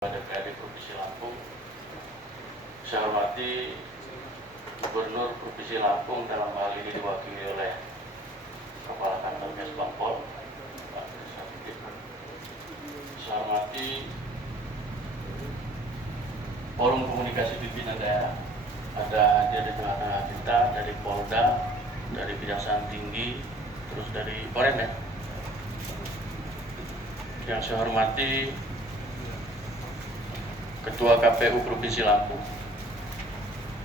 DPRD Provinsi Lampung. Saya hormati Gubernur Provinsi Lampung, dalam hal ini diwakili oleh Kepala Kantor Kes Bangpol, Pak Desa Fikir. Saya hormati Forum Komunikasi Pimpinan Daerah, ada hadir di tengah-tengah kita dari Polda, dari Kejaksaan Tinggi, terus dari Polres. Yang saya hormati Ketua KPU Provinsi Lampung,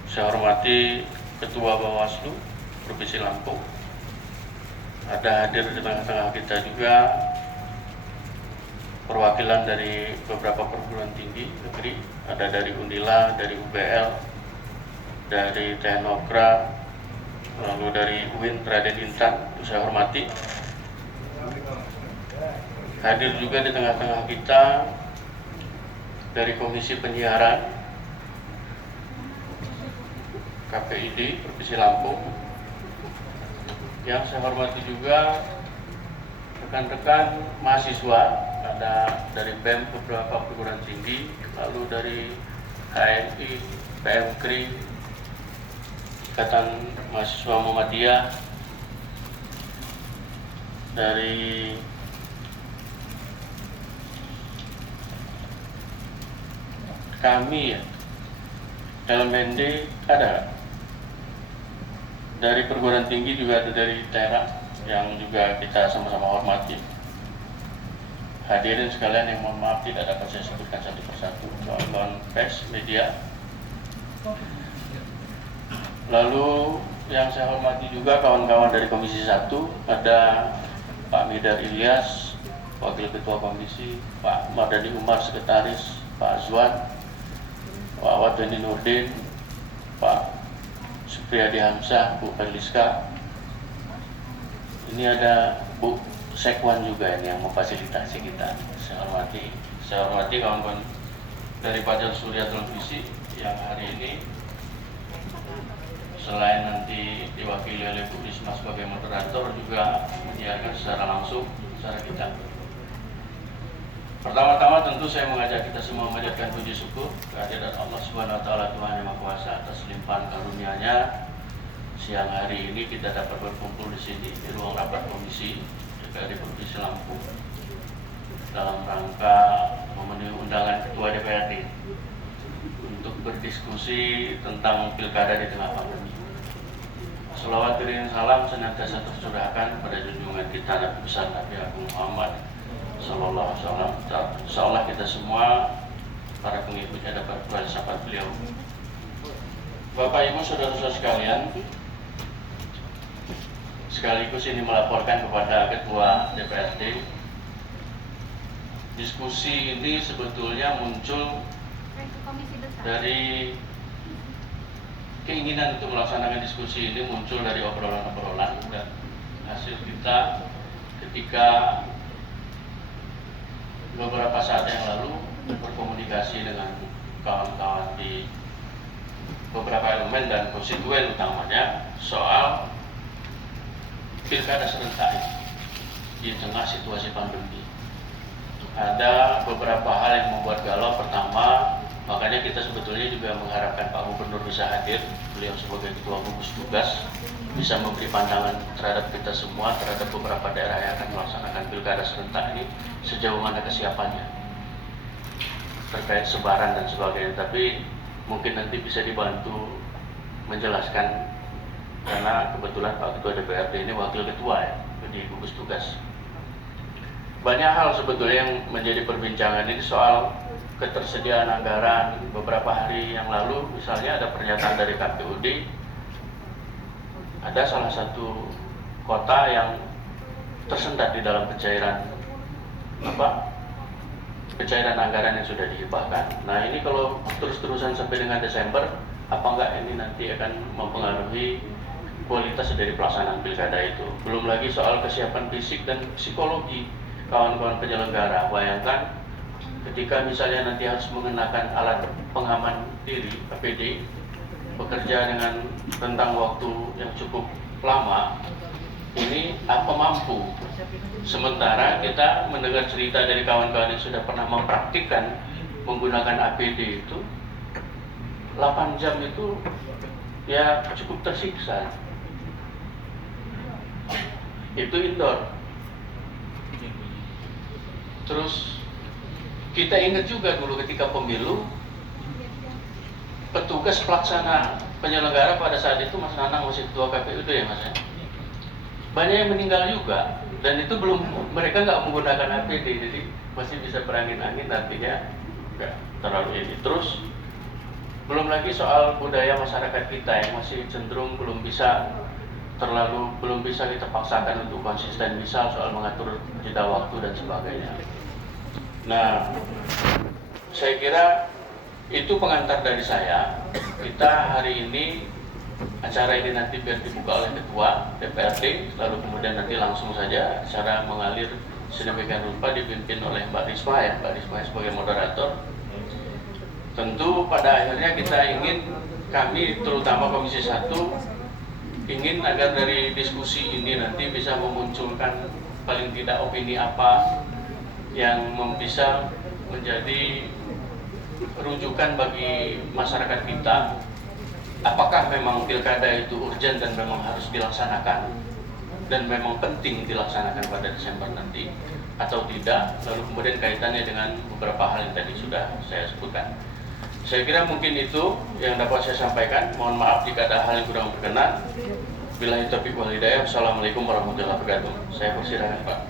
saya hormati Ketua Bawaslu Provinsi Lampung, ada hadir di tengah-tengah kita juga perwakilan dari beberapa perguruan tinggi negeri, ada dari Undila, dari UBL, dari Teknokra, lalu dari UIN Raden Intan, saya hormati. Hadir juga di tengah-tengah kita dari Komisi Penyiaran KPID Provinsi Lampung. Yang saya hormati juga rekan-rekan mahasiswa, ada dari BEM beberapa perguruan tinggi, lalu dari HMI, PMKRI, Ikatan Mahasiswa Muhammadiyah, dari kami ya, LMND ada, dari perguruan tinggi juga ada, dari daerah yang juga kita sama-sama hormati. Hadirin sekalian yang mohon maaf tidak dapat saya sebutkan satu persatu, kawan-kawan pers, media. Lalu yang saya hormati juga kawan-kawan dari Komisi 1, ada Pak Midar Ilyas, Wakil Ketua Komisi, Pak Mardani Umar, Sekretaris, Pak Azwan, Pak Wadani Nurdin, Pak Supriyadi Hamzah, Bu Perliska. Ini ada Bu Sekwan juga ini yang memfasilitasi kita. Saya hormati kawan-kawan dari Fajar Surya Televisi yang hari ini selain nanti diwakili oleh Bu Risma sebagai moderator, juga menyiarkan secara langsung secara kita. Pertama-tama tentu saya mengajak kita semua memanjatkan puji syukur kehadirat Allah Subhanahu wa taala, Tuhan Yang Maha Kuasa, atas limpahan karunia-Nya. Siang hari ini kita dapat berkumpul di sini di ruang rapat komisi DPRD Provinsi Lampung dalam rangka memenuhi undangan Ketua DPRD untuk berdiskusi tentang pilkada di tengah pandemi. Shalawat dan salam senantiasa tercurahkan pada junjungan kita Nabi besar Nabi Agung Muhammad Sallallahu Alaihi Wasallam. Insyaallah kita semua para pengikutnya dapat berbalas syafaat beliau. Bapak Ibu saudara-saudara sekalian, sekaligus ini melaporkan kepada Ketua DPRD. Diskusi ini sebetulnya muncul dari keinginan untuk melaksanakan diskusi ini, muncul dari obrolan-obrolan dan hasil kita ketika beberapa saat yang lalu berkomunikasi dengan kawan-kawan di beberapa elemen dan konstituen utamanya soal pilkada serentak di tengah situasi pandemi. Ada beberapa hal yang membuat galau. Pertama, makanya kita sebetulnya juga mengharapkan Pak Gubernur bisa hadir, beliau sebagai Ketua Gugus Tugas bisa memberi pandangan terhadap kita semua, terhadap beberapa daerah yang akan melaksanakan pilkada serentak ini, sejauh mana kesiapannya terkait sebaran dan sebagainya. Tapi mungkin nanti bisa dibantu menjelaskan, karena kebetulan Pak Ketua DPRD ini wakil ketua ya di gugus tugas. Banyak hal sebetulnya yang menjadi perbincangan ini soal ketersediaan anggaran. Beberapa hari yang lalu misalnya ada pernyataan dari KPUD, ada salah satu kota yang tersendat di dalam pencairan anggaran yang sudah dihibahkan. Nah ini kalau terus-terusan sampai dengan Desember, apa enggak ini nanti akan mempengaruhi kualitas dari pelaksanaan pilkada itu. Belum lagi soal kesiapan fisik dan psikologi kawan-kawan penyelenggara. Bayangkan ketika misalnya nanti harus mengenakan alat pengaman diri APD, bekerja dengan rentang waktu yang cukup lama, ini apa mampu? Sementara kita mendengar cerita dari kawan-kawan yang sudah pernah mempraktikkan menggunakan APD itu 8 jam itu ya cukup tersiksa. Itu indoor. Terus kita ingat juga dulu ketika pemilu, petugas pelaksana penyelenggara pada saat itu Mas Nanang masih ketua KPUD ya Mas ya. Banyak yang meninggal juga, dan itu belum, mereka nggak menggunakan APD, jadi masih bisa berangin-angin, artinya nggak terlalu ini. Terus belum lagi soal budaya masyarakat kita yang masih cenderung belum bisa kita paksakan untuk konsisten, misal soal mengatur jeda waktu dan sebagainya. Nah, saya kira itu pengantar dari saya. Kita hari ini, acara ini nanti biar dibuka oleh Ketua DPRD, lalu kemudian nanti langsung saja acara mengalir sedemikian rupa dipimpin oleh Mbak Risma ya, Mbak Risma sebagai moderator. Tentu pada akhirnya kita ingin, kami terutama Komisi 1 ingin agar dari diskusi ini nanti bisa memunculkan paling tidak opini apa yang bisa menjadi rujukan bagi masyarakat kita. Apakah memang pilkada itu urgent dan memang harus dilaksanakan dan memang penting dilaksanakan pada Desember nanti atau tidak, lalu kemudian kaitannya dengan beberapa hal yang tadi sudah saya sebutkan. Saya kira mungkin itu yang dapat saya sampaikan. Mohon maaf jika ada hal yang kurang berkenan. Billahi taufiq wal hidayah. Assalamualaikum warahmatullahi wabarakatuh. Saya persilakan Pak.